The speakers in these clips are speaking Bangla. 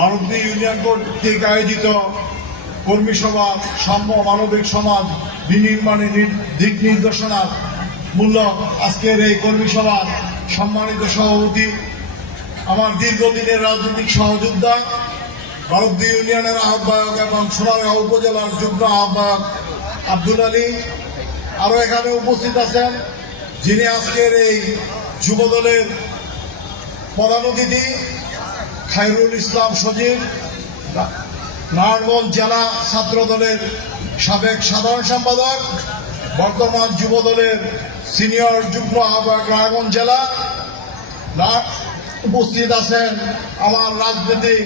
ভারতীয় ইউনিয়ন কর্তৃক আয়োজিত কর্মী সভা, সাম্য মানবিক সমাজ বিনির্মাণে নির- দিক নির্দেশনার মূল্য আজকের এই কর্মী সভার সম্মানিত সভাপতি, আমার দীর্ঘদিনের রাজনৈতিক সহযোদ্ধা, ভারতীয় ইউনিয়নের আহ্বায়ক এবং সোনারগাঁও উপজেলার যুগ্ম আহ্বায়ক আব্দুল আলী। আরও এখানে উপস্থিত আছেন যিনি আজকের এই যুবদলের প্রধান অতিথি। খায়রুল ইসলাম সজীব নারায়ণগঞ্জ জেলা ছাত্র দলের সাবেক সাধারণ সম্পাদক, বর্তমান যুব দলের সিনিয়র যুগ্ম আহ্বায়ক নারায়ণগঞ্জ জেলা। উপস্থিত আছেন আমার রাজনৈতিক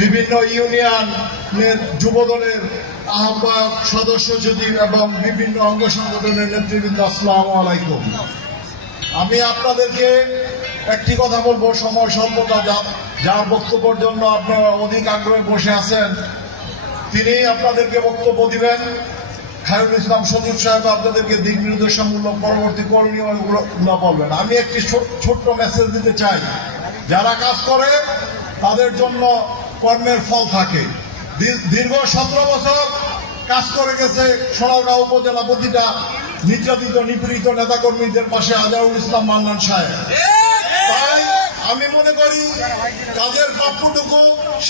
বিভিন্ন ইউনিয়নের যুব দলের আহ্বায়ক সদস্য সচিব এবং বিভিন্ন অঙ্গ সংগঠনের নেতৃবৃন্দ, আসসালামু আলাইকুম। আমি আপনাদেরকে একটি কথা বলব, সময় স্বল্পতা যা- যার বক্তব্যের জন্য আপনারা অধিক আগ্রহে বসে আছেন, তিনি আপনাদেরকে বক্তব্য দিবেন। খায়রুল ইসলাম সজীব সাহেব আপনাদেরকে দিক নির্দেশমূলক পরবর্তী করণীয় বলবেন। আমি একটি ছোট্ট মেসেজ দিতে চাই। যারা কাজ করে, তাদের জন্য কর্মের ফল থাকে। দীর্ঘ সতেরো বছর কাজ করে গেছে সোনারগাঁও উপজেলা প্রতিটা নির্যাতিত, নিপীড়িত নেতাকর্মীদের পাশে আজারুল ইসলাম মান্নান সাহেব। আমি মনে করি কাজের প্রাপ্যটুকু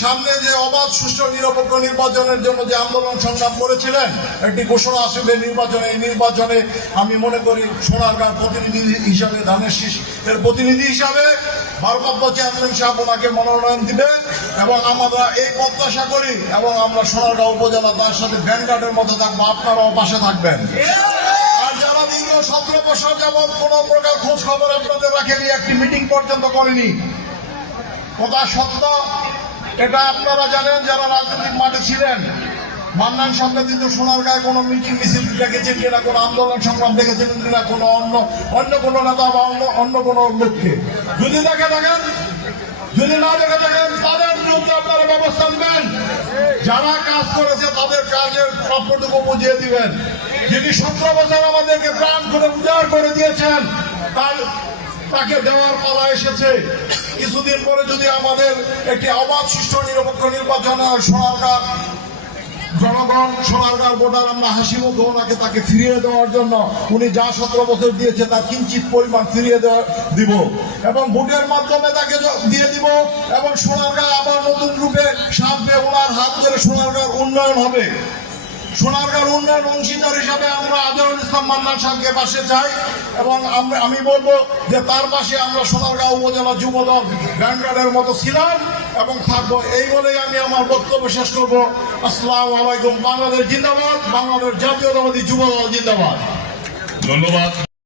সামনে যে অবাধ, সুষ্ঠু, নিরপেক্ষ নির্বাচনের জন্য যে আন্দোলন সংগ্রাম করেছিলেন, একটি ঘোষণা আসবে নির্বাচনে। এই নির্বাচনে আমি মনে করি সোনারগাঁর প্রতিনিধি হিসাবে ধানের শীষ এর প্রতিনিধি হিসাবে ভারপ্রাপ্ত চেয়ারম্যান সাহেব ওনাকে মনোনয়ন দিবে এবং আমরা এই প্রত্যাশা করি এবং আমরা সোনারগাঁও উপজেলা তার সাথে ব্যান্ডার্ডের মধ্যে থাকব, আপনারাও পাশে থাকবেন। সতেরো যাবৎ কোন প্রকার খোঁজ খবর আপনাদের রাখেনি, একটি মিটিং পর্যন্ত করেনি। কথা সত্য, এটা আপনারা জানেন যারা রাজনৈতিক মাঠে ছিলেন। মান্নান সংগঠিত সোনার গায়ে কোনো মিটিং মিছিল দেখেছেন কিনা, কোনো আন্দোলন সংগ্রাম দেখেছেন কিনা, কোনো অন্য অন্য কোনো নেতা বা অন্য অন্য কোনো লোককে যদি দেখে থাকেন, যদি না দেখে থাকেন, তাদের বিরুদ্ধে আপনারা ব্যবস্থা নেবেন। যারা কাজ করেছে তাদের কাজের প্রাপ্যটুকু বুঝিয়ে দিবেন। যিনি সতেরো বছর আমাদেরকে তাকে দেওয়ার পালা এসেছে। কিছুদিন পরে যদি আমাদের একটি অবাধ সুষ্ঠু নিরপেক্ষ নির্বাচন হয় সোনারগাঁ জনগণ সোনারগাঁর ভোটার, আমরা হাসি মুখে ওনাকে তাকে ফিরিয়ে দেওয়ার জন্য উনি যা সতেরো বছর দিয়েছে তার কিঞ্চিত পরিমাণ ফিরিয়ে দেওয়া দিব। এবং ভোটের মাধ্যমে তাকে দিয়ে দিব এবং সোনারগাঁ আবার নতুন রূপে সাজবে ওনার হাত ধরে সোনারগাঁর উন্নয়ন হবে। সোনারগাঁর উন্নয়ন অংশীদার হিসাবে আমরা আজহারুল ইসলাম মান্নান সাহেবকে পাশে চাই। এবং আমরা, আমি বলব যে তার পাশে আমরা সোনারগাঁও উপজেলা যুবদল ব্যান্ডের মতো ছিলাম এবং থাকব। এই বলেই আমি আমার বক্তব্য শেষ করব। আসসালাম আলাইকুম, বাংলাদেশ জিন্দাবাদ, বাংলাদেশ জাতীয়তাবাদী যুবদল জিন্দাবাদ। ধন্যবাদ।